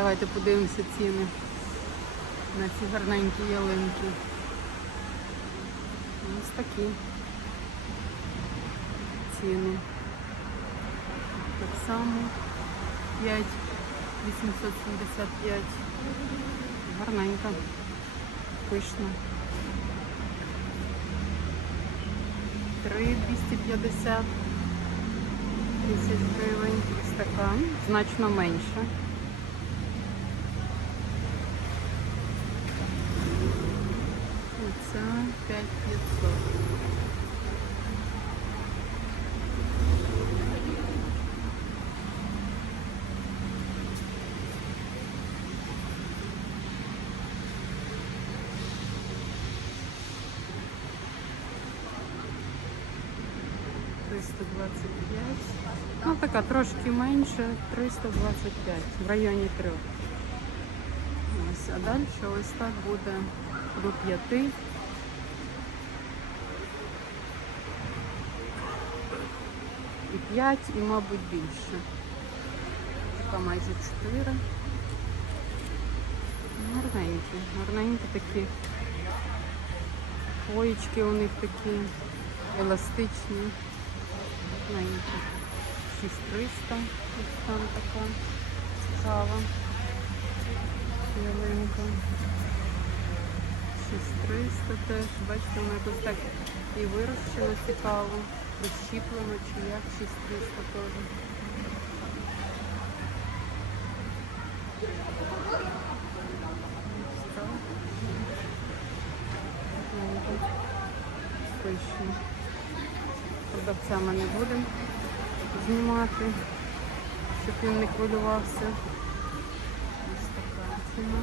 Давайте подивимося ціни на ці гарненькі ялинки. Ось такі ціни. Так само 5 875. Гарненька, пишна. 3 250 тисяч гривень. Ось така, значно менша. 325. Ну, така трошки менше, 325 в районі 3. Ось, А далі ось так буде до 5. І 5, і, мабуть, більше. Та майже 4. Гарненькі, гарненькі такі. Поїчки у них такі еластичні. Гарненькі. 6300. Ось там така цікава. Ялинка. 6300 теж. Бачите, вона якось так і вирощена цікаво. Прищіплено чи як 6300 теж. Ось так. Пишно. Продавця ми не будемо знімати, щоб він не хвилювався. Ось така ціна.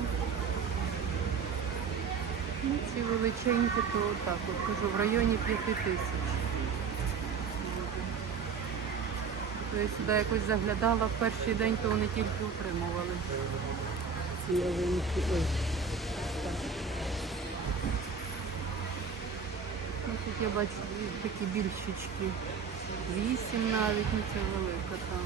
Ну, ці величенькі, то так, от кажу, в районі 5 тисяч. То я сюди якось заглядала в перший день, то вони тільки утримували. Ці ялинки. Ой. ось так. Ну, тут я бачу такі більшечки. Вісім навіть, ну це велика там.